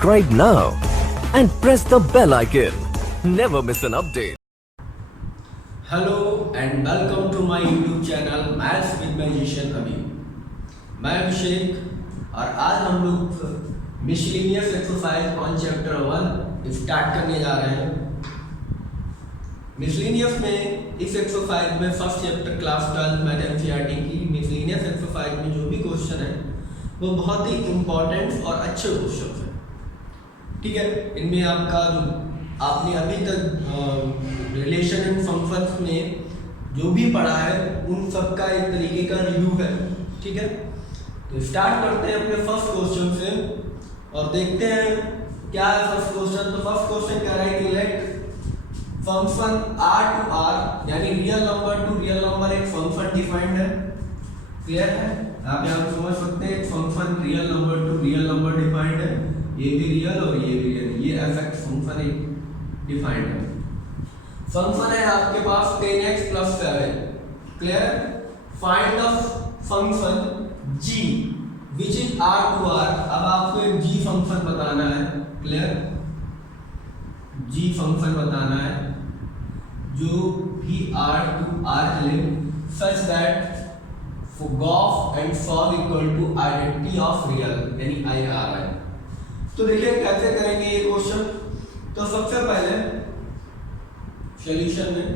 Subscribe now and press the bell icon. Never miss an update. Hello and welcome to my YouTube channel maths with magician Abhi. मैं अभिषेक और आज हम लोग miscellaneous exercise on chapter 1 start करने जा रहे हैं। मिसलेनियस में इस एक्सरसाइज में first chapter class 12 math NCERT की मिसलेनियस एक्सरसाइज में जो भी क्वेश्चन है वो बहुत ही इम्पोर्टेंट और अच्छे क्वेश्चन हैं। ठीक है, इनमें आपका जो आपने अभी तक रिलेशन एंड फंक्शंस में जो भी पढ़ा है उन सब का एक तरीके का रिव्यू है। ठीक है, तो स्टार्ट करते हैं अपने फर्स्ट क्वेश्चन से और देखते हैं क्या है फर्स्ट क्वेश्चन। तो फर्स्ट क्वेश्चन कह रहा है कि let function r to r यानी real number to real number एक फंक्शन डिफाइंड है। क्लियर है, आप यहाँ समझ सकते हैं function real number to real number defined है, ये भी रियल और ये भी रियल, ये fx फंक्शन एक डिफाइंड है। फंक्शन है आपके पास 10x plus 7। Clear, find the function g which is r to r। अब आपको एक g फंक्शन बताना है। क्लियर, g फंक्शन बताना है जो भी r to r element such that gof and fog equal to identity of real यानी आई आर है। तो देखिए कैसे करेंगे ये क्वेश्चन। तो सबसे पहले सॉल्यूशन में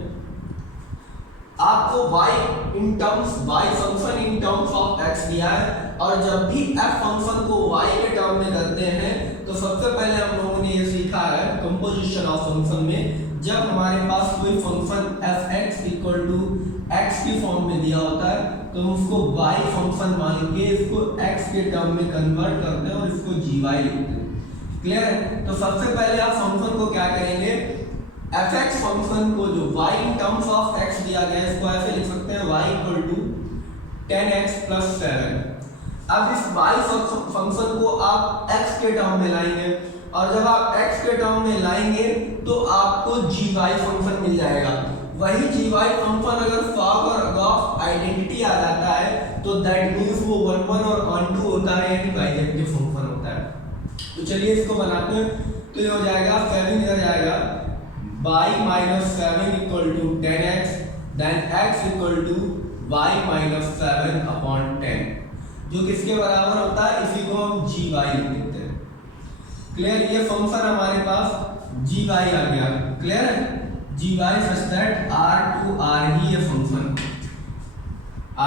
आपको y in terms y function in terms of x दिया है और जब भी f फंक्शन को y के टर्म में करते हैं तो सबसे पहले हम लोगों ने ये सीखा है कंपोजिशन ऑफ फंक्शन में जब हमारे पास कोई function fx equal to x की फॉर्म में दिया होता है तो हम उसको y फंक्शन मान के इसको x के टर्म में कन्वर्ट करते हैं और इसको gy लिखते हैं। क्लियर है, तो सबसे पहले आप फंक्शन को क्या करेंगे, fx फंक्शन को जो y in terms of x दिया गया है इसको ऐसे लिख सकते हैं y equal to 10x plus 7। अब इस y फंक्शन को आप x के टर्म में लाएंगे और जब आप x के टर्म में लाएंगे तो आपको gy फंक्शन मिल जाएगा। वही gy फंक्शन अगर फॉग और गॉफ आइडेंटिटी आ जाता है तो दैट मींस वो 1 1 और 1 2 होता है यानी बाइजेक्टिव फंक्शन होता है। तो चलिए इसको बनाते हैं। तो ये हो जाएगा 7 इधर जाएगा y minus 7 equal to 10x then x equal to y minus 7 upon 10 जो किसके बराबर होता है, इसी को हम gy लिख देते हैं। क्लियर, ये फंक्शन हमारे पास gy आ गया। क्लियर है, gy such that r to r ही ये फंक्शन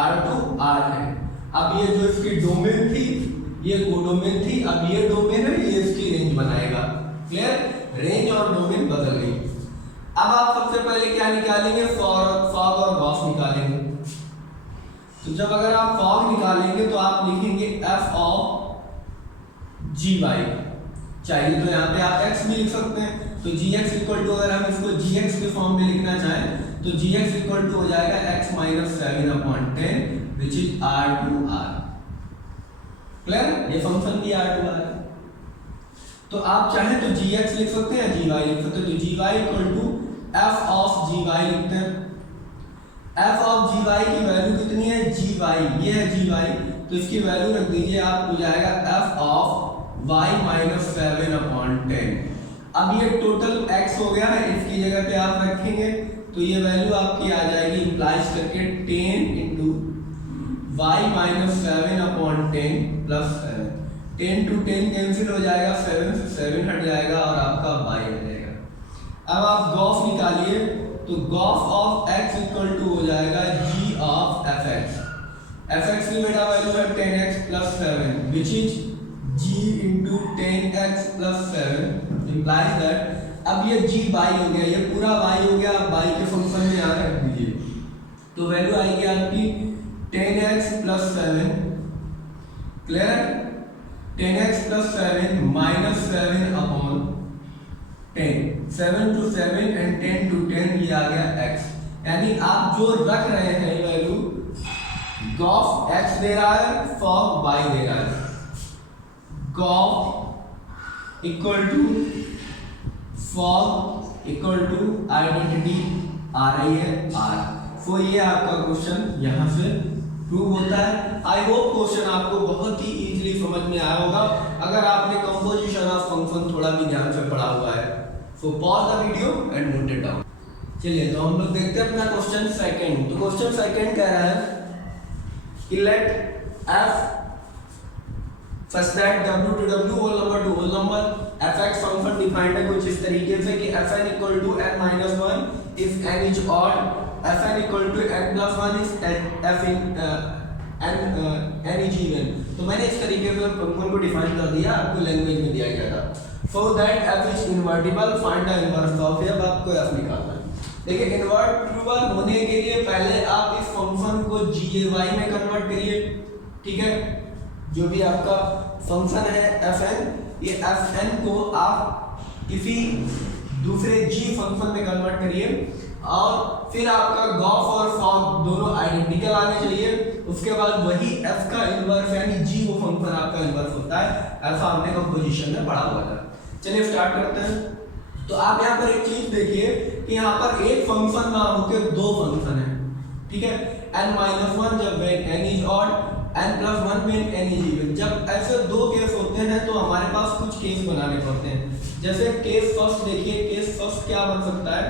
r to r है। अब ये जो इसकी डोमेन थी ये कोडोमेन थी, अब ये डोमेन है ये इसकी रेंज बनाएगा। क्लियर, रेंज और डोमेन बदल गई। अब आप सबसे पहले क्या निकालेंगे, फॉग और गॉफ निकालेंगे। तो जब अगर आप फॉग निकालेंगे तो आप लिखेंगे f ऑफ gy, चाहिए तो यहाँ पे आप x भी लिख सकते हैं। तो gx इक्वल टू अगर हम इसको gx के फॉर्म में लिखना चाहें तो gx इक्वल टू हो जाएगा x minus 7 upon 10 which is r to r। Clear, ये फंक्शन भी r to r है। तो आप चाहें तो gx लिख सकते हैं, gy लिख सकते हैं। तो gy equal to f of gy लिखते हैं। f ऑफ gy की वैल्यू कितनी है, gy, ये है gy, तो इसकी वैल्यू रख दीजिए, आप हो जाएगा f of y minus 7 upon 10। अब ये टोटल x हो गया है, इसकी जगह पे आप रखेंगे तो ये वैल्यू आपकी आ जाएगी इंप्लाइज करके 10 into y minus 7 upon 10 plus 7। 10 to 10 cancel हो जाएगा, 7 से 7 हट जाएगा और आपका y आ जाएगा। अब आप गॉफ निकालिए तो gof of x equal to हो जाएगा g ऑफ fx। fx की बेटा वैल्यू है 10x plus 7 which is g into 10x plus 7 implies that अब ये g y हो गया, ये पूरा y हो गया, अब y के फंक्शन में यहाँ रख दीजिए तो वैल्यू आएगी आपकी 10x plus 7। क्लियर है, 10x plus 7 minus 7 upon 10, 7 to 7 and 10 to 10 ये आ गया x। यानी आप जो रख रहे हैं वैल्यू गॉफ x दे रहा है, फॉग y दे रहा है। G o f equal to f o g equal to identity आ रही है r। तो ये आपका क्वेश्चन यहाँ से प्रूव होता है। आई होप क्वेश्चन आपको बहुत ही इजीली समझ में आया होगा। अगर आपने कंपोजिशन ऑफ फंक्शन फंक्शन थोड़ा भी ध्यान से पढ़ा हुआ है। So pause the video and note it down. चलिए तो हम लोग देखते हैं अपना क्वेश्चन सेकंड। तो क्वेश्चन सेकंड कह रहा है कि late f such that w to w whole number to whole number fx function defined है कुछ इस तरीके से कि fn equal to n minus 1 if n is odd, fn equal to n plus 1 if n is even। तो मैंने इस तरीके से फंक्शन को डिफाइन कर दिया, आपको लैंग्वेज में दिया गया था। so that f is invertible find the inverse of f। आपको f निकालना है। देखिए इन्वर्टिबल होने के लिए पहले आप इस फंक्शन को gy में कन्वर्ट करिए, ठीक है। जो भी आपका फंक्शन है fn, ये fn को आप किसी दूसरे g फंक्शन में कन्वर्ट करिए और फिर आपका गॉस और फॉर्म दोनों आइडेंटिकल आने चाहिए। उसके बाद वही f का इन्वर्स यानी g वो फंक्शन आपका इन्वर्स होता है, ऐसा हमने कंपोजिशन में पढ़ा हुआ था। चलिए स्टार्ट करते हैं। तो आप यहाँ पर एक चीज देखिए कि यहाँ पर एक फंक्शन ना होकर दो फंक्शन है, ठीक है। n-1 जब n इज ऑड, n+1 में n इज इवन। जब ऐसे दो केस होते हैं तो हमारे पास कुछ केस बनाने पड़ते हैं। जैसे केस फर्स्ट देखिए, केस फर्स्ट क्या बन सकता है?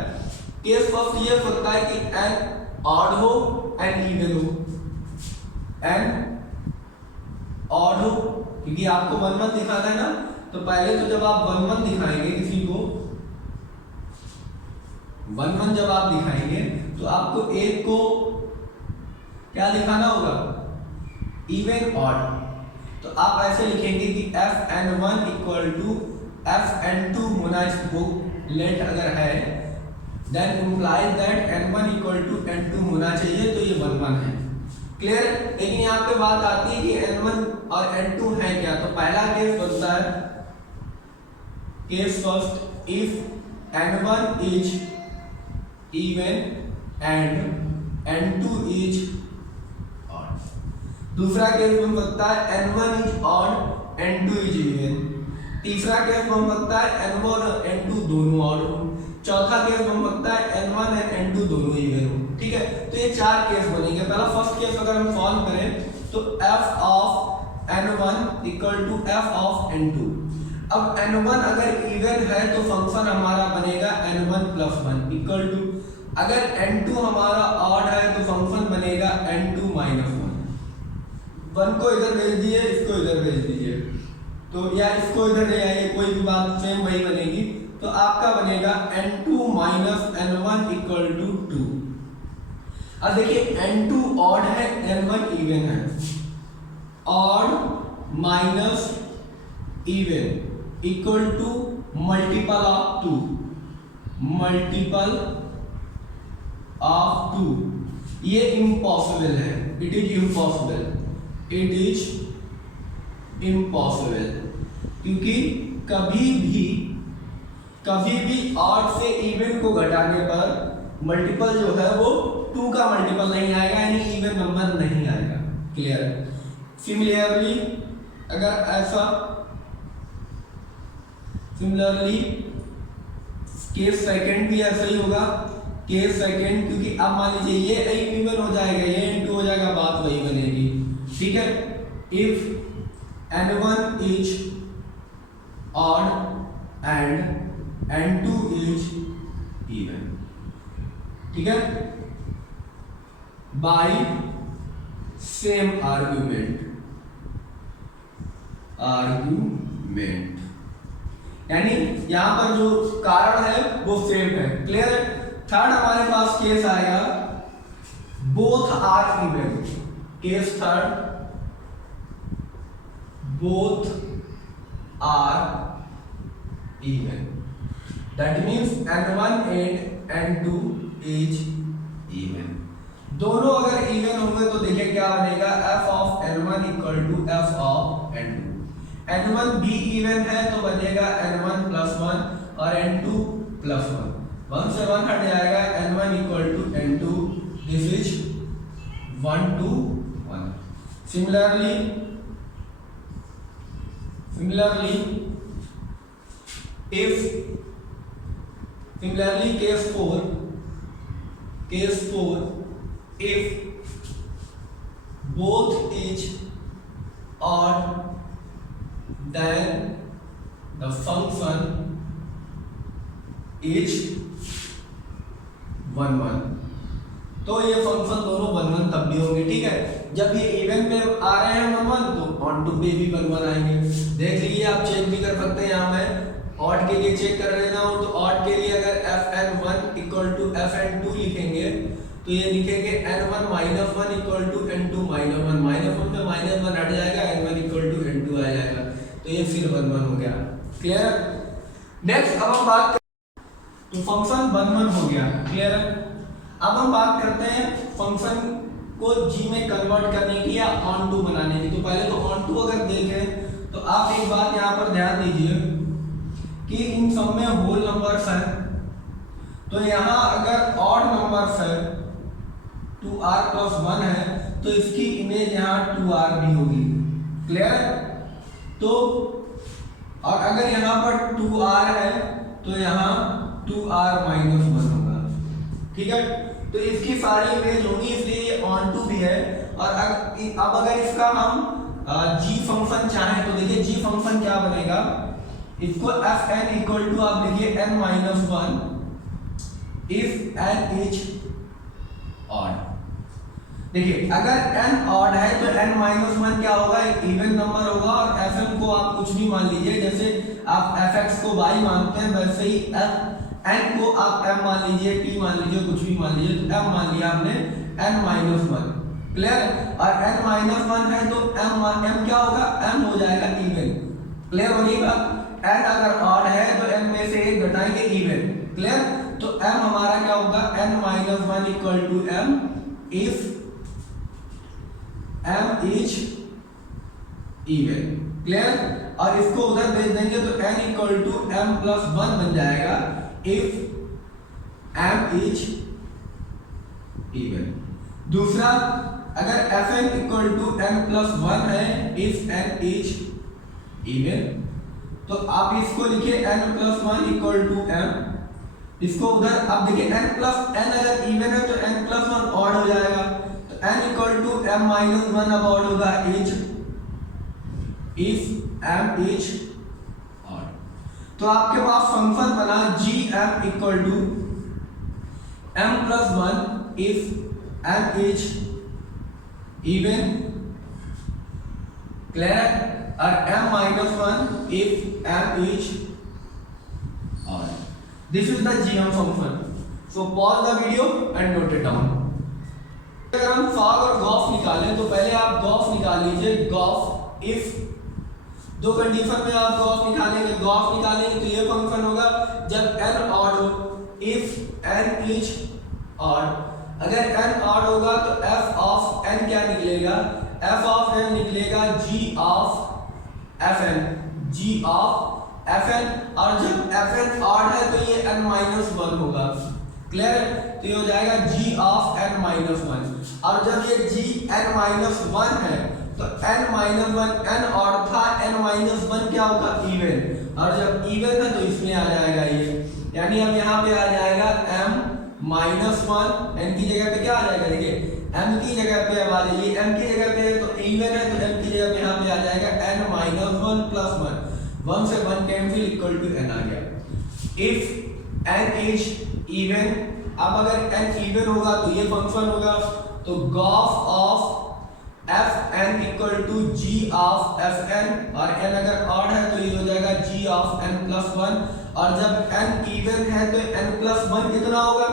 केस फर्स्ट ये हो सकता है कि n ऑड हो n इवन हो। n ऑड हो क्योंकि आपको 1 1 दिखाना है ना, तो पहले तो जब आप 1 1 दिखाएंगे किसी को 1 1 जब आप दिखाएंगे तो आपको एक को क्या दिखाना होगा? Even odd. तो आप ऐसे लिखेंगे कि fn1 इक्वल टू fn2 होना इसको लेट अगर है, then implies that n1 equal to n2 होना चाहिए, तो ये 1 1 है। क्लियर? लेकिन यहाँ पे बात आती है कि n1 और n2 है क्या? तो पहला केस बनता है case first if n1 is even and n2 is odd. दूसरा केस बन सकता है n1 is odd n2 is even. तीसरा केस बन सकता है n1 और n2 दोनों ऑड हो। चौथा केस बन सकता है n1 और n2 दोनों इवन हो, ठीक है। तो ये चार केस बनेंगे। पहला फर्स्ट केस अगर हम सॉल्व करें तो f of n1 equal to f of n2। अब n1 अगर इवन है तो फंक्शन हमारा बनेगा n1 प्लस 1 इक्वल टू, अगर n2 हमारा ऑड है तो फंक्शन बनेगा n2 माइनस 1। 1 को इधर भेज दिए, इसको इधर भेज दीजिए, तो या इसको इधर ले आइए, कोई भी बात सेम वही बनेगी। तो आपका बनेगा n2 minus n1 equal to 2। अब देखिए n2 ऑड है, n1 इवन है। Odd minus even equal to multiple of 2, multiple of 2। ये इम्पॉसिबल है, it is impossible, it is impossible, क्योंकि कभी भी ऑड से इवन को घटाने पर मल्टीपल जो है वो 2 का मल्टीपल नहीं आएगा, यानी इवन नंबर नहीं आएगा। क्लियर? सिमिलरली अगर ऐसा, सिमिलरली केस सेकंड भी ऐसा ही होगा। केस सेकंड, क्योंकि अब मान लीजिए ये इवन हो जाएगा, ये इनटू हो जाएगा, बात वही बनेगी, ठीक है। If n1 is odd and n2 is even, ठीक है, बाय सेम आर्गुमेंट, यानी यहां पर जो कारण है वो सेम है। क्लियर है? थर्ड हमारे पास केस आएगा both are even. Case third, both are even, that means n1 and n2 is even. दोनों अगर इवन होंगे तो देखिए क्या बनेगा, f of n1 equal to f of n2। n1 भी इवन है तो बनेगा n1 प्लस 1 और n2 प्लस 1। 1 से 1 हट जाएगा, n1 equal to n2, this is 1 to 1। Similarly case 4, if both is odd then the function is 1 1। तो ये फंक्शन दोनों 1 1 तब भी होंगे, ठीक है। जब ये इवन पे आ रहे हैं 1 1 तो ऑन टू पे भी 1 1 आएंगे। देख लीजिए, आप चेक भी कर सकते हैं। यहाँ मैं ऑड के लिए चेक कर लेना हूँ, तो ऑड के लिए अगर fn1 इक्वल टू fn2 लिखेंगे तो ये लिखेंगे n1 minus 1 equal to n2 minus 1। Minus 1 से माइनस 1 हट जाएगा, n1 इक्वल टू n2 आ जाएगा, तो ये फिर 1 1 हो गया। क्लियर है। नेक्स्ट अब हम बात तो फंक्शन 1 1 हो गया, क्लियर है। अब हम बात करते हैं फंक्शन को g में कन्वर्ट करने की या ऑन टू बनाने की। तो पहले तो ऑन टू अगर देखें तो आप एक बात यहाँ पर ध्यान दीजिए कि इन सब में होल नंबर्स हैं, तो यहाँ अगर ऑड नंबर्स है 2r प्लस 1 है तो इसकी इमेज यहाँ 2r भी होगी, क्लियर है। तो और अगर यहाँ पर 2r है तो यहाँ 2r माइनस 1 होगा, ठीक है। तो इसकी सारी इमेज होगी, इसलिए ये ऑन टू भी है। और अब अगर इसका हम g फंक्शन चाहें तो देखिए g फंक्शन क्या बनेगा। इसको fn इक्वल टू आप लिखिए n minus 1 if n is odd. देखिए अगर n ऑड है तो n माइनस 1 क्या होगा, एक इवन नंबर होगा। और fn को आप कुछ भी मान लीजिए, जैसे आप fx को y मानते हैं वैसे ही n को आप m मान लीजिए, t मान लीजिए, कुछ भी मान लीजिए। तो m मान लिया हमने n माइनस 1, क्लियर। और n माइनस 1 है तो m क्या होगा, m हो जाएगा इवन, क्लियर हो गई बात। n अगर ऑड है तो n में से एक घटाएंगे इवन, क्लियर। तो m हमारा क्या होगा, n minus 1 equal to m if m is even, clear. और इसको उधर भेज देंगे तो n equal to m plus 1 बन जाएगा इफ m इज इवन। दूसरा, अगर fn equal to m plus 1 है इफ n इज इवन, तो आप इसको लिखिए n plus 1 equal to m, इसको उधर आप देखिए n प्लस n अगर इवन है तो n प्लस 1 ऑड हो जाएगा, तो n equal to m minus 1 अब ऑड होगा is if m is odd. तो आपके पास फंक्शन बना gm equal to m plus 1 if m is even, clear है। और m minus 1 if m is odd. This is the gm function. So pause the video and note it down. अगर हम fog और goff निकालें तो पहले आप goff निकाल लीजिए। goff if दो कंडीशन में आप goff निकालेंगे, goff निकालेंगे तो ये फंक्शन होगा जब n odd हो, if n is odd। अगर n odd होगा तो f of n क्या निकलेगा, f of n निकलेगा g of fn, g of fn। और जब fn ऑड है तो ये n माइनस 1 होगा, क्लियर। तो ये हो जाएगा g of n माइनस 1। और जब ये g n माइनस 1 है तो n माइनस 1 n ऑड था, n माइनस 1 क्या होगा, इवन। और जब इवन है तो इसमें आ जाएगा ये, यानी अब यहाँ पे आ जाएगा m माइनस 1, n की जगह पे क्या आ जाएगा, देखिए m की जगह पे अब आ जाइए, m की जगह पे तो इवन है तो m की जगह पे यहाँ पे आ जाएगा n माइनस 1 प्लस 1 से 1 कैंसिल इक्वल टू n आ गया। इफ n इज इवन, अब अगर n इवन होगा तो ये फंक्शन होगा, तो gof of fn equal to g of fn। और n अगर ऑड है तो ये हो जाएगा g ऑफ n प्लस 1। और जब n इवन है तो n प्लस 1 कितना होगा,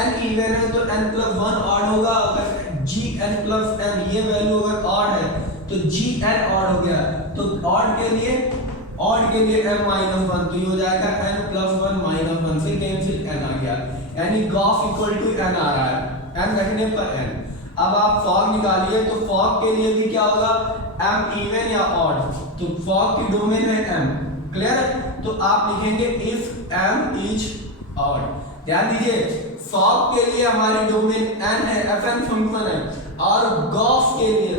n इवन है तो n प्लस 1 ऑड होगा। अगर g n प्लस n ये वैल्यू अगर ऑड है तो g n ऑड हो गया, तो ऑड के लिए m माइनस 1, तो ये हो जाएगा n प्लस 1 माइनस 1 से कैंसिल n आ गया, यानी गॉफ इक्वल टू n आ रहा है, n रखने पर n। अब आप फॉग निकालिए तो फॉग के लिए भी क्या होगा, m इवन या ऑड, तो फॉग की डोमेन है m, क्लियर है। तो आप लिखेंगे इफ m इज ऑड। ध्यान दीजिए, फॉग के लिए हमारी डोमेन n है, fn फंक्शन है, और गॉफ के लिए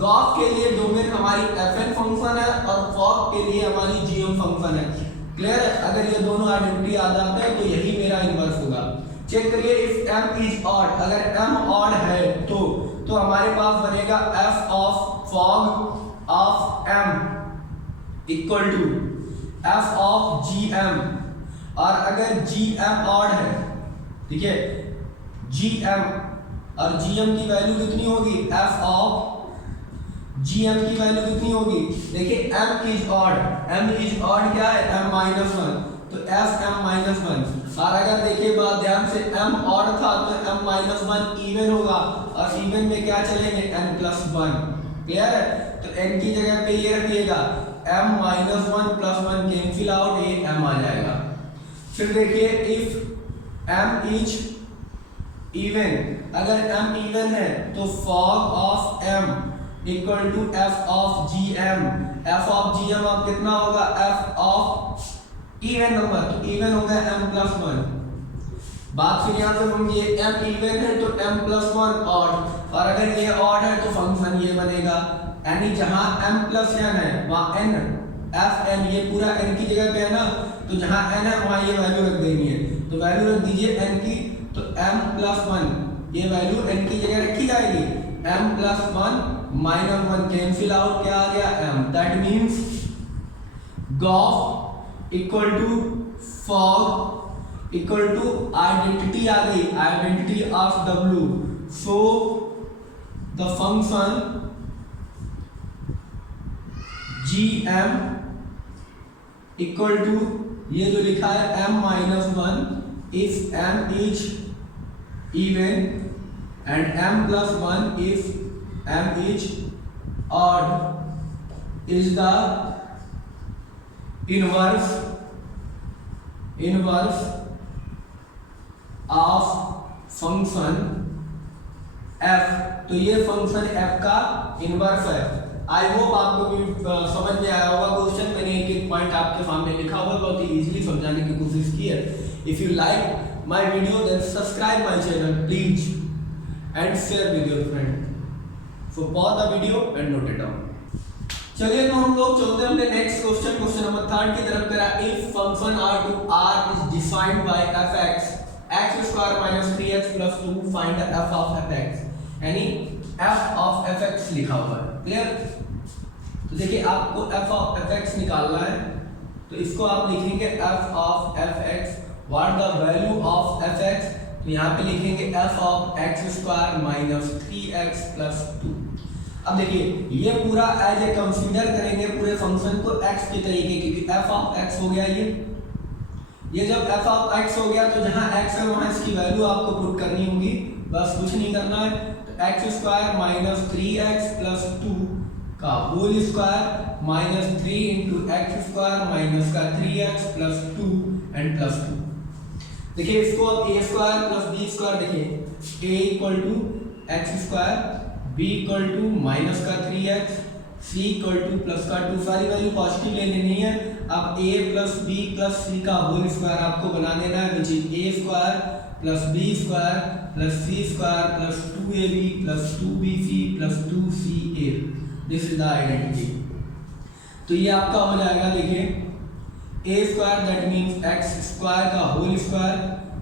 गॉफ के लिए डोमेन हमारी fn फंक्शन है और फॉग के लिए हमारी gm फंक्शन है, क्लियर है। अगर ये दोनों आइडेंटिटी आ जाते हैं तो यही मेरा इनवर्स होगा। चेक करिए, इफ m इज ऑड, अगर m ऑड है तो हमारे पास बनेगा f of fog of m equal to F of G M, और अगर जी एम ऑड है, ठीक है, जी एम और जी एम की वैल्यू कितनी होगी, एफ ऑफ जी एम की वैल्यू कितनी होगी, देखिए एम इज ऑड क्या है, एम माइनस वन, तो एफ एम माइनस वन। और अगर देखिए बात ध्यान से, एम ऑड था तो एम माइनस वन इवन होगा, और इवन में क्या चलेंगे, एन प्लस वन। क्लियर है, तो एन की जगह पे ये रखिएगा M minus one plus one cancel out, ये एम आ जाएगा। फिर देखिए इफ एम इज इवन, अगर m इवन है तो fog of m equal to f of gm, f of gm अब कितना होगा, f ऑफ इवन नंबर, तो इवन हो गया m प्लस वन। बात फिर यहाँ से समझिए, m इवन है तो m प्लस वन ऑड, और अगर ये ऑड है तो फंक्शन ये बनेगा, यानी जहाँ m प्लस n है वहाँ n f n, ये पूरा n की जगह पे है ना, तो जहाँ n है वहाँ ये वैल्यू रख देनी है, तो वैल्यू रख दीजिए n की, तो m प्लस वन, ये वैल्यू n की जगह रखी जाएगी, m plus one minus one cancel out, क्या आ गया m, that means g o f equal to f o g equal to identity आ गई, identity of w, so the function gm equal to, ये जो लिखा है m minus one, if m is even and m plus 1 if m is odd is the inverse of function f, तो ये function f का inverse है। आई hope आपको भी समझ में आया होगा क्वेश्चन, मैंने एक एक पॉइंट आपके सामने लिखा हुआ, बहुत ही इजीली समझाने की कोशिश की है। If you like my video, then subscribe my channel please and share with your friend. So pause the video and note it down. चलिए तो हम लोग चलते हैं अपने नेक्स्ट क्वेश्चन, क्वेश्चन नंबर 3 की तरफ करा। If function r to r is defined by fx x square minus 3x plus 2, find the f of fx, यानी f of fx लिखा हुआ है। क्लियर, तो देखिए आपको f of fx निकालना है, तो इसको आप लिखेंगे f of fx, what the value of fx, तो यहाँ पे लिखेंगे f of x square minus 3x plus 2। अब देखिए ये पूरा एज ए कंसीडर करेंगे पूरे फंक्शन को x के तरीके, क्योंकि f ऑफ x हो गया ये जब f ऑफ x हो गया तो जहाँ x है वहाँ इसकी वैल्यू आपको पुट करनी होगी, बस कुछ नहीं करना है। तो x square minus 3x plus 2 का whole square minus 3 into X square minus का 3x प्लस 2 एंड प्लस 2। देखिए इसको अब a square plus b square, देखिए a equal to X square, b equal to minus का 3x, c equal two plus का 2, सारी value positive ले लेनी है। अब a plus b plus c का होल स्क्वायर आपको बना देना है, which is a square plus b square plus c square plus 2ab plus 2bc plus 2ca, this is the identity. तो ये आपका हो जाएगा, देखिए a square that means x square का whole square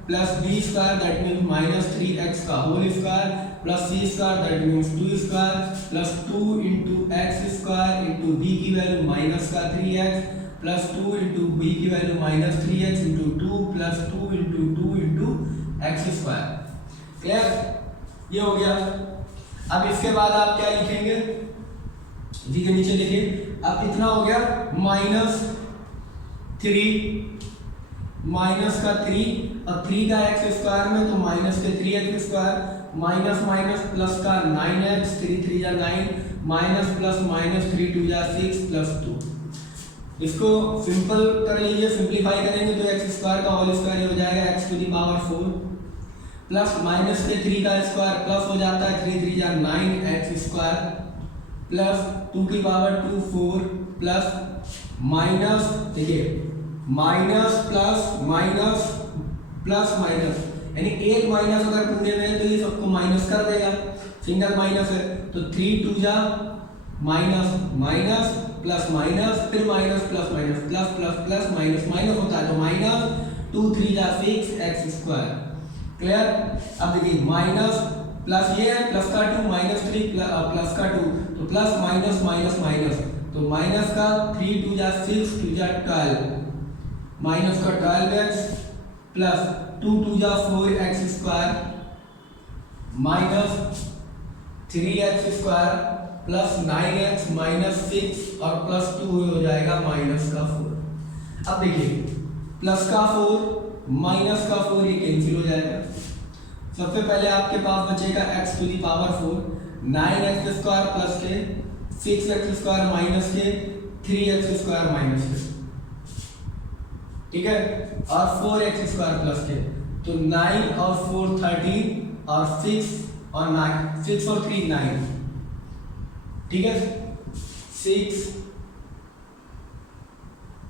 plus b square that means minus 3x का whole square plus c square that means 2 square plus 2 into X square into b की value minus का 3x plus 2 into b की value minus 3x into 2 plus 2 into X square. Clear, ये हो गया। अब इसके बाद आप क्या लिखेंगे, जी के नीचे लिखिए, अब इतना हो गया माइनस 3 माइनस का 3 और 3 का एक्स स्क्वायर में, तो माइनस के 3x square minus minus plus का 9x, 3 3 जा 9 माइनस प्लस माइनस 3 2 जा 6 प्लस 2। इसको सिंपल कर लीजिए, सिंपलीफाई करेंगे तो एक्स स्क्वायर का होल स्क्वायर हो जाएगा x to the power 4 plus minus के 3 का स्क्वायर प्लस हो जाता है 3 3 जा 9x स्क्वायर प्लस 2 की पावर 2 4 प्लस माइनस, देखिए minus plus minus plus minus, यानी एक माइनस अगर पूरे में है तो ये सबको माइनस कर देगा, सिंगल माइनस है तो 3 2 जा माइनस माइनस प्लस माइनस फिर minus plus minus plus plus plus minus minus होता है तो माइनस 2 3 जा 6 एक्स स्क्वायर। क्लियर, अब देखिए माइनस प्लस ये है प्लस का 2 माइनस 3 प्लस का 2 तो प्लस माइनस माइनस माइनस, तो तो माइनस का 3 2 जा 6 2 जा 12 माइनस का 12x प्लस 2 2 जा 4x square minus 3x square plus 9x minus 6 और प्लस 2 हो जाएगा माइनस का 4। अब देखिए प्लस का 4 माइनस का 4 ये कैंसिल हो जाएगा। सबसे पहले आपके पास बचेगा x to the power 4 9x square plus के 6x स्क्वायर माइनस के 3x स्क्वायर माइनस के, ठीक है, और 4x स्क्वायर प्लस के, तो 9 और 4 13 और 6 और 9 6 और 3 9, ठीक है, 6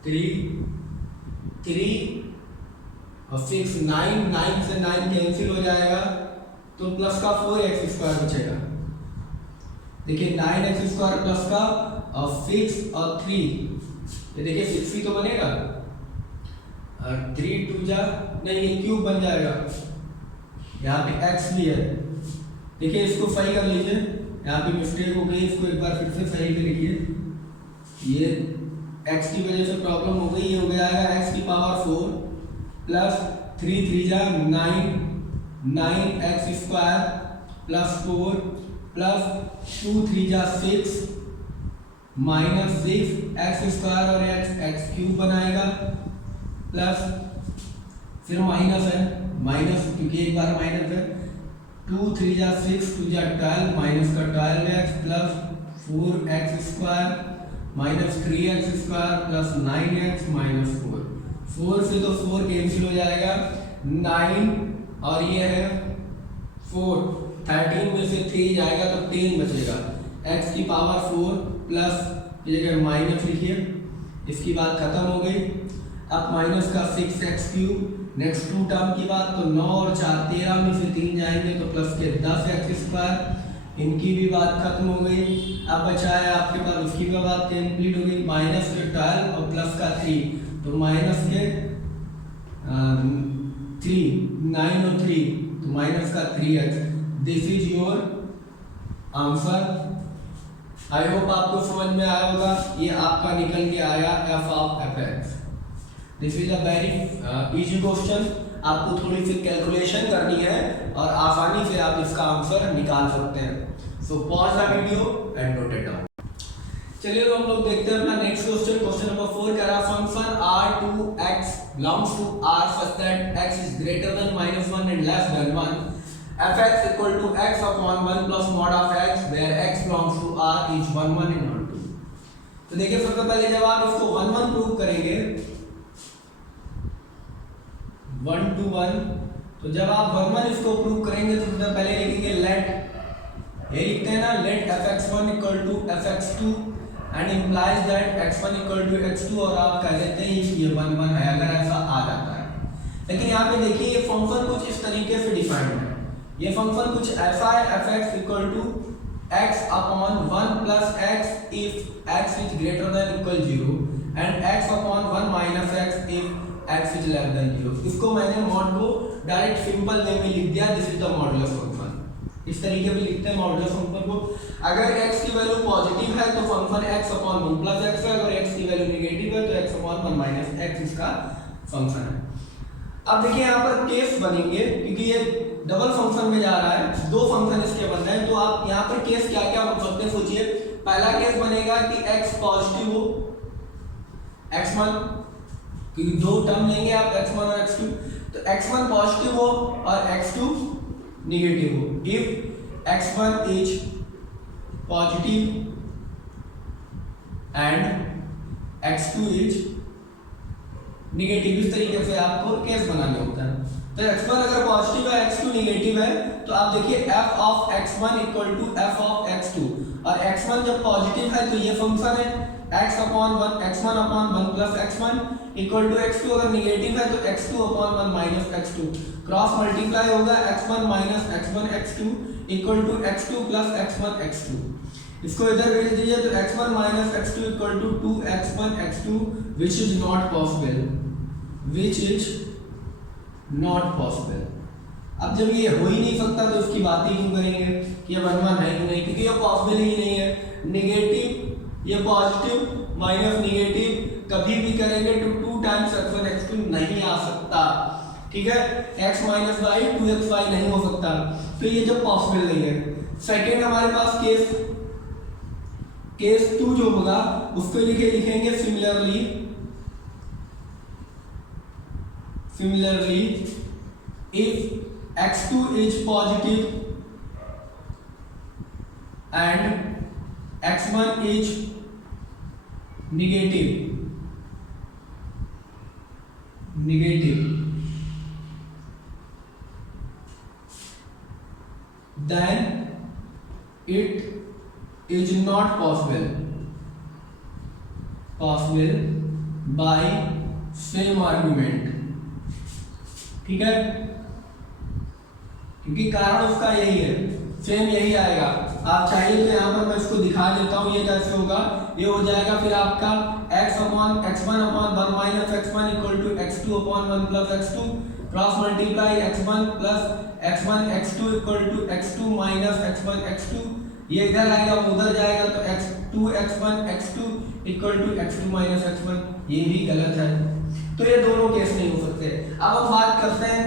3 और 6 9 से 9 कैंसिल हो जाएगा तो प्लस का 4x स्क्वायर बचेगा। देखिए 9x स्क्वायर प्लस का और 6 और 3, ये देखिए 6 ही तो बनेगा और 3 2 जा नहीं ये क्यूब बन जाएगा। यहाँ पे x भी है, देखिए इसको सही कर लीजिए, यहाँ पे मिस्टेक हो गई, इसको एक बार फिर से सही पे लिखिए। ये x की वजह से प्रॉब्लम हो गई, ये हो गया x की पावर 4 प्लस 3 3 जा 9x स्क्वायर प्लस 4 प्लस 2 3 जा 6 माइनस 6x स्क्वायर और x क्यूब बनाएगा प्लस फिर माइनस है, माइनस क्योंकि एक बार माइनस है, 2 3 जा 6 2 जा 12 माइनस का 12x plus 4x square minus 3x square plus 9x minus 4 से तो 4 कैंसिल हो जाएगा, 9 और ये है 4 13 में से 3 जाएगा तो 10 बचेगा। x की पावर 4 प्लस ये जगह माइनस लिखिए, इसकी बात खत्म हो गई। अब माइनस का 6x क्यूब, नेक्स्ट 2 टर्म की बात, तो 9 और 4 13 में से 3 जाएंगे तो प्लस के 10x स्क्वायर, इनकी भी बात खत्म हो गई। अब बचा है आपके पास, उसकी भी बात कंप्लीट हो गई, माइनस के 12 और प्लस का 3, तो माइनस के 3 9 और 3 तो माइनस का 3x। This is your answer. I hope आपको समझ में आया होगा। ये आपका निकल के आया f of fx। This is a very easy question, आपको थोड़ी सी कैलकुलेशन करनी है और आसानी से आप इसका आंसर निकाल सकते हैं। So pause the video and note it down. चलिए तो हम लोग देखते हैं अपना नेक्स्ट क्वेश्चन। क्वेश्चन नंबर 4 कह रहा function r2x belongs to r such that x is greater than -1 and less than 1, fx equal to x upon 1 plus mod of x where x belongs to r is 1 1 and 1 2। तो देखिए सबसे पहले जब आप इसको 1 1 prove करेंगे 1 to 1, तो जब आप 1 1 इसको प्रूव करेंगे तो सबसे पहले लिखेंगे लेट, ये लिखते हैं ना, let fx1 equal to fx2 and implies that x1 equal to x2, और आप कह देते हैं ये 1 1 है अगर ऐसा आ जाता है। लेकिन यहाँ पे देखिए ये फंक्शन कुछ इस तरीके से डिफाइंड है, ये फंक्शन कुछ ऐसा है fx equal to x upon 1 plus x if x is greater than equal 0 and x upon 1 minus x if x is less than 0। इसको मैंने मॉड को डायरेक्ट सिंपल वे में लिख दिया, this is the modulus function. इस तरीके से लिखते हैं मॉडुलस फंक्शन को। अगर x की वैल्यू पॉजिटिव है तो function x upon 1 plus x है, अगर x की वैल्यू नेगेटिव है तो x upon 1 minus x इसका फंक्शन है। अब देखिए यहाँ पर केस बनेंगे क्योंकि ये डबल फंक्शन में जा रहा है, दो फंक्शन इसके बन रहे हैं, तो आप यहाँ पर केस क्या क्या बन सकते हैं सोचिए। पहला केस बनेगा कि x पॉजिटिव हो, x1, क्योंकि दो टर्म लेंगे आप x1 और x2, तो x1 पॉजिटिव हो और x2 नेगेटिव हो। If x1 is positive and x2 is negative, इस तरीके से आपको केस बनाना होता है। तो x1 अगर पॉजिटिव है x2 नेगेटिव है तो आप देखिए f of x1 equal to f of x2, और x1 जब पॉजिटिव है तो ये फंक्शन है x upon 1 x1 upon 1 plus x1 equal to x2, अगर नेगेटिव है तो x2 upon 1 minus x2, cross multiply होगा x1 minus x1 x2 equal to x2 plus x1 x2। इसको इधर भेज दीजिए तो x1 minus x2 equal to 2x1 x2 which is not possible, which is not possible. अब जब ये हो ही नहीं सकता तो इसकी बात ही क्यों करेंगे कि ये 1 1 है कि नहीं, क्योंकि ये पॉसिबल ही नहीं है। नेगेटिव ये पॉजिटिव माइनस निगेटिव कभी भी करेंगे तो 2 टाइम्स x1 x2 नहीं आ सकता, ठीक है। x माइनस वाई 2xy नहीं हो सकता, तो ये जब पॉसिबल नहीं है। सेकेंड हमारे पास केस 2 जो होगा उसको लिखेंगे similarly if x2 is positive and x1 is negative then it is not possible by same argument, ठीक है, क्योंकि कारण उसका यही है, सेम यही आएगा। आप चाहिए तो यहाँ पर मैं इसको दिखा देता हूँ ये कैसे होगा। ये हो जाएगा फिर आपका x upon x1 upon 1 minus x1 equal to x2 upon 1 plus x2 cross multiply x1 plus x1 x2 equal to x2 minus x1 x2। ये इधर आएगा उधर जाएगा तो x2 x1 x2 equal to x2 minus x1, ये भी गलत है। तो ये दोनों केस नहीं हो सकते। अब हम बात करते हैं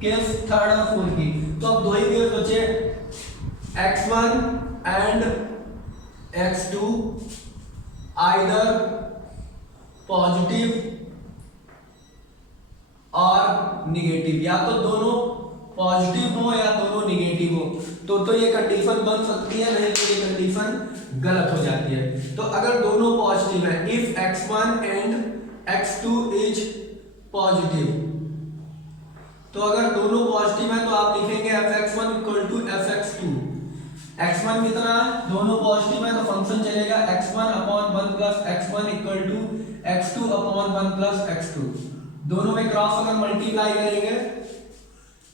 केस थर्ड और फोर्थ की। तो अब दो ही केस बचे, x1 and x2 either positive और निगेटिव, या तो दोनों पॉजिटिव हो या दोनों निगेटिव हो, तो ये कंडीशन बन सकती है, नहीं तो ये कंडीशन गलत हो जाती है। तो अगर दोनों पॉजिटिव है, if x1 and x2 is positive, तो अगर दोनों पॉजिटिव है तो आप लिखेंगे fx1 equal to fx2। x1 कितना है, दोनों पॉजिटिव है तो फंक्शन चलेगा x1 upon 1 plus x1 equal to x2 upon 1 plus x2। दोनों में क्रॉस अगर मल्टीप्लाई करेंगे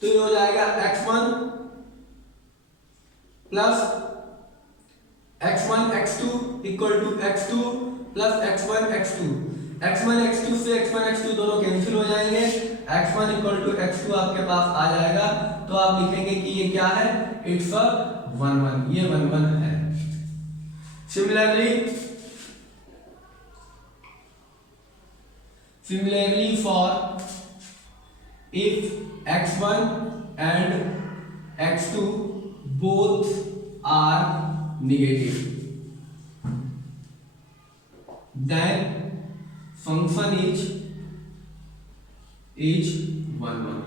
तो ये हो जाएगा x1 plus x1 x2 equal to x2 plus x1 x2। x1 x2 से x1 x2 दोनों कैंसिल हो जाएंगे, x1 इक्वल टू x2 आपके पास आ जाएगा। तो आप लिखेंगे कि ये क्या है, इट्स अ 1 1, ये 1 1 है। Similarly for if x1 and x2 both are negative, then function is 1 1,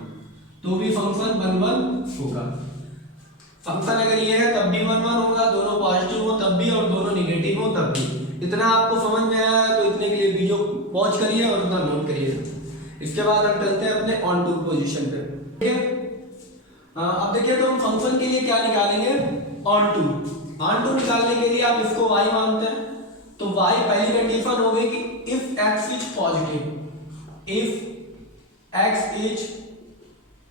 तो भी फंक्शन 1 1 होगा। फंक्शन अगर ये है तब भी 1 1 होगा, दोनों पॉजिटिव हो तब भी और दोनों निगेटिव हो तब भी। इतना आपको समझ में आया है तो इतने के लिए वीडियो पॉज करिए और उतना नोट करिए। इसके बाद हम चलते हैं अपने ऑन टू पोजीशन पे, ठीक है। अब देखिए तो हम फंक्शन के लिए क्या निकालेंगे, ऑन टू निकालने के लिए आप इसको y मानते हैं, तो y पहली कंडीशन हो गई कि if x is positive, if x is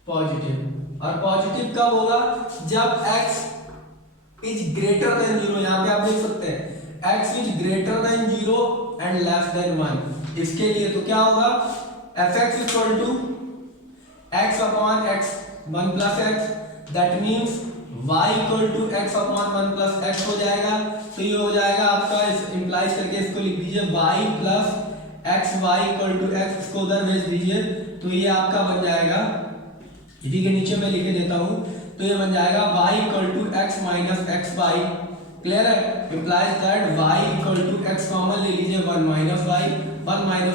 positive. और पॉजिटिव कब होगा, जब x इज ग्रेटर देन 0, यहाँ पे आप देख सकते हैं x is greater than 0 and less than 1। इसके लिए तो क्या होगा, fx equal to x upon x 1 plus x, that means y equal to x upon 1 plus x हो जाएगा। तो ये हो जाएगा आपका, इस इंप्लाइज करके इसको लिख दीजिए y plus x, y equal to x, इसको उधर भेज दीजिए तो ये आपका बन जाएगा, इसी के नीचे मैं लिखे देता हूँ, तो ये बन जाएगा y equal to x minus x y. Clear है, implies that y equal to x common ले लीजिए 1 माइनस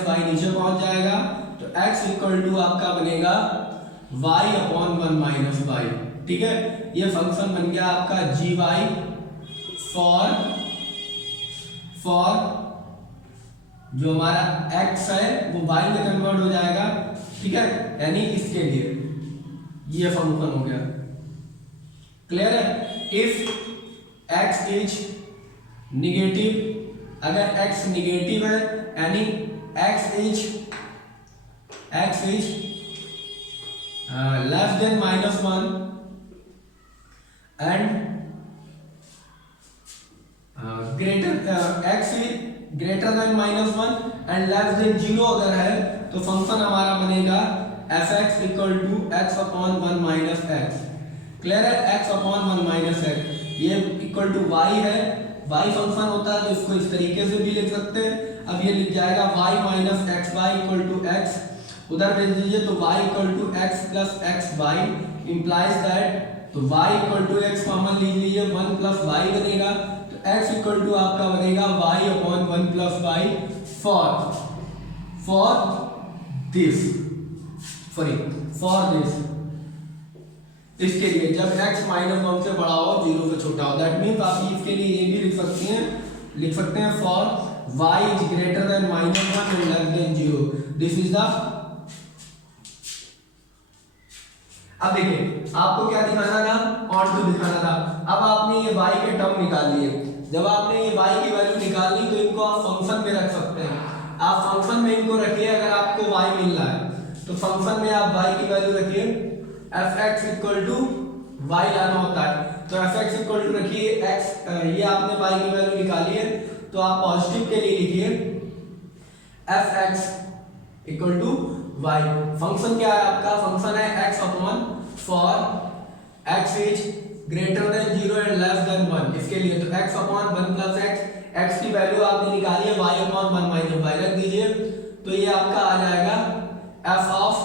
y नीचे पहुंच जाएगा, तो x इक्वल टू आपका बनेगा y अपॉन 1 माइनस y। ठीक है, ये फंक्शन बन गया आपका gy फॉर जो हमारा x है वो y में कन्वर्ट हो जाएगा। ठीक है, यानी इसके लिए ये फंक्शन हो गया। क्लियर है, इफ x इज निगेटिव, अगर x निगेटिव है यानी x is less than -1 and x greater than -1 and less than 0 अगर है तो फंक्शन हमारा बनेगा fx equal to x upon 1 minus X. Clear है, x अपॉन 1 माइनस एक्स, ये इक्वल टू y है, वाई फंक्शन होता है तो इसको इस तरीके से भी लिख सकते हैं। अब ये लिख जाएगा y minus x y equal to x, उधर भेज दीजिए तो y equal to x plus x y implies that, तो y equal to x common लीज लीजिए 1 प्लस वाई बनेगा, तो एक्स इक्वल टू आपका बनेगा Y upon 1 plus Y for this, इसके लिए जब x माइनस 1 से बड़ा हो 0 से छोटा हो। दैट मीन्स आप इसके लिए ये भी लिख सकते हैं for y is greater than -1 and less than 0, this is the. अब देखिए आपको क्या दिखाना था, और तो दिखाना था। अब आपने ये y के टर्म निकाल लिए, जब आपने ये y की वैल्यू निकाल ली तो इनको आप फंक्शन में रख सकते हैं। आप फंक्शन में इनको रखिए, अगर आपको y मिल रहा है तो फंक्शन में आप y की वैल्यू रखिए, fx इक्वल टू y लाना होता है, तो fx इक्वल टू रखिए x, ये आपने y की वैल्यू निकाली है तो आप पॉजिटिव के लिए लिखिए fx equal to y। Function क्या है आपका, फंक्शन है x upon for x is greater than 0 and less than 1, इसके लिए तो x अपॉन 1 प्लस x की वैल्यू आपने निकाली है y अपॉन 1 माइनस y रख दीजिए, तो ये आपका आ जाएगा f ऑफ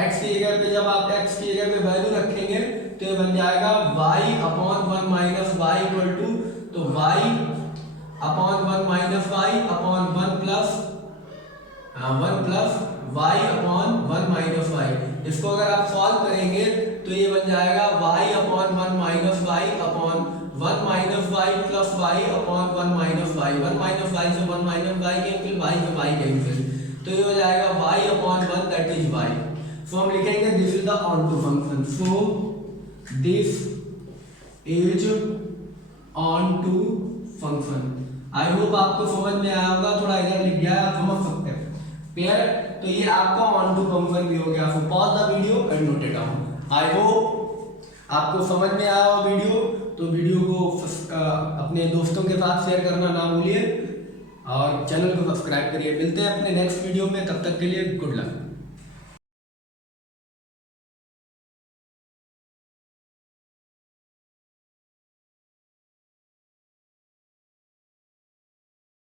x की जगह पे, जब आप x की जगह पे वैल्यू रखेंगे तो ये बन जाएगा y upon 1 minus y equal to, तो y upon 1 minus y upon 1 plus y upon 1 minus y। इसको अगर आप सॉल्व करेंगे तो ये बन जाएगा y upon 1 minus y upon 1 minus y plus y upon 1 minus y, 1 minus y से 1 माइनस y कैंसिल, y से y कैंसिल, तो ये हो जाएगा y upon 1 that is y। So हम लिखेंगे this is the onto function, so this is onto function. I hope आपको समझ में आया होगा, थोड़ा इधर लिख गया आप समझ सकते हैं, क्लियर। तो ये आपका ऑन टू फंक्शन भी हो गया। So pause the video and note it down. I hope आपको समझ में आया हो वीडियो, तो वीडियो को अपने दोस्तों के साथ शेयर करना ना भूलिए और चैनल को सब्सक्राइब करिए। मिलते हैं अपने नेक्स्ट वीडियो में, तब तक के लिए गुड लक।